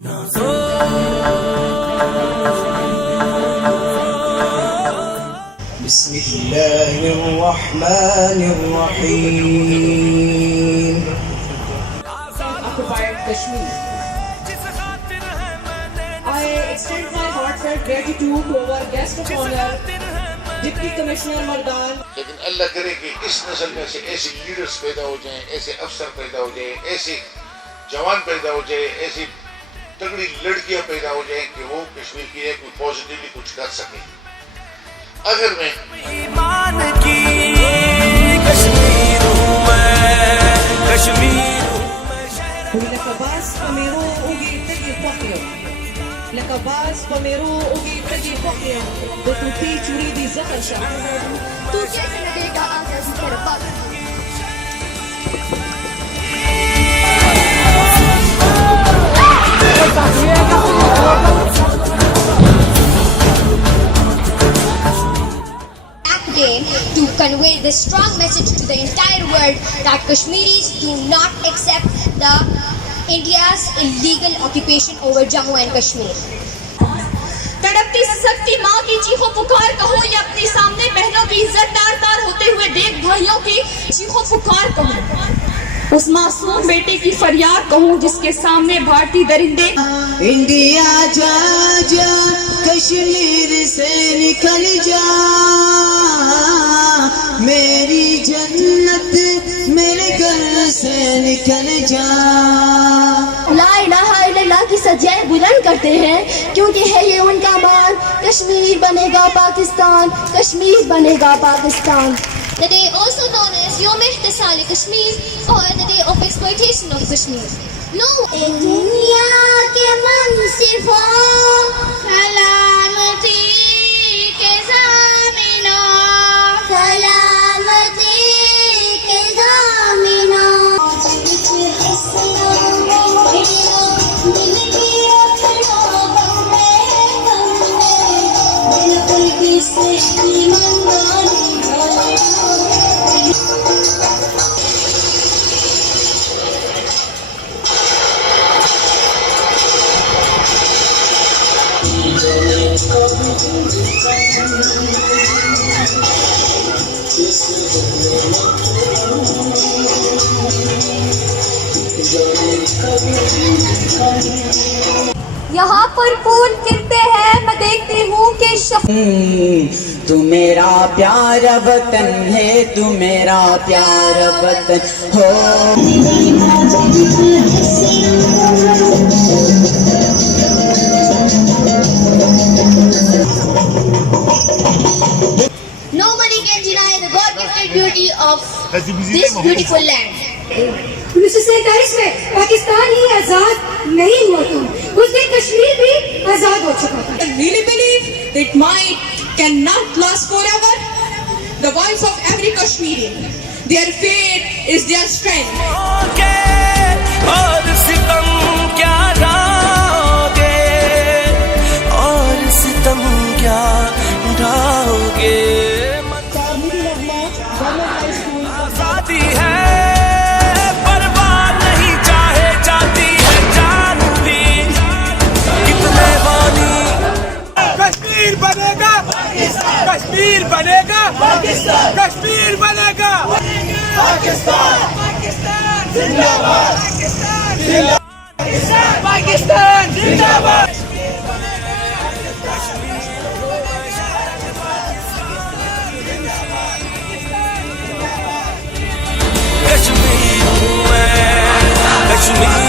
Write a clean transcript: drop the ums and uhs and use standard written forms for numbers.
بسم اللہ الرحمن الرحیم. Occupied Kashmir. I extend my heartfelt gratitude to our guest of honor, Deputy Commissioner Mردان. لیکن اللہ کرے کہ اس نسل میں سے ایسے لیڈرز پیدا ہو جائیں، ایسے افسر پیدا ہو جائیں، ایسے جوان پیدا ہو جائیں، ایسی تگڑی لڑکیاں پیدا ہو جائیں کہ وہ کشمیر کی ہے کوئی پازیٹیولی کچھ کر سکیں. اگر میں ایمان کی کشمیر ہوں میں، کشمیر ہوں میں شہر Lakabas pamero ugi tagi pokyo. Lakabas pamero ugi tagi pokyo. Do tuti churi di zakhar shah. تو کیسے لگے گا آزادی کا رباط؟ Again, to convey this strong message to the entire world that Kashmiris do not accept the India's illegal occupation over Jammu and Kashmir. تڑپتی سکتی ماں کی چیخو پکار کہوں یا اپنی سامنے بہنوں کی عزت دار تار ہوتے ہوئے دیکھ بھائیوں کی چیخو پکار کہوں، اس معصوم بیٹے کی فریاد کہوں جس کے سامنے بھارتی درندے. انڈیا جا جا کشمیر سے نکل جا، میری جنت میرے گھر سے نکل جا. لا الہ الا اللہ کی سجائے بلند کرتے ہیں کیونکہ ہے یہ ان کا مان، کشمیر بنے گا پاکستان، کشمیر بنے گا Pakistan. The day also known as یوم احتسال Kashmir or the day of exploitation of Kashmir. No. دنیا کے منصفوں سلامتی کے ضامنوں، سلامتی کے ضامنوں. یہاں پر پھول کھلتے ہیں، میں دیکھتی ہوں کہ تو میرا پیارا وطن ہے، تو میرا پیارا وطن ہو. Nobody can deny the God-gifted beauty of this beautiful land. 1947 میں پاکستان ہی آزاد نہیں ہوا تھا، اس دن کشمیر بھی آزاد ہو چکا تھا. I really believe that might cannot last forever. The voice of every Kashmiri, their faith is their strength. موقع اور ستم کیا ڈھاؤگے، اور ستم کیا ڈھاؤگے. آزادی ہے پرواہ نہیں چاہے جاتی ہے جان بھی، کتنے بانی. کشمیر بنے گا کشمیر بنے گا کشمیر بنے گا پاکستان زندہ باد پاکستان زندہ باد. کشمیر ہوں میں، کشمیر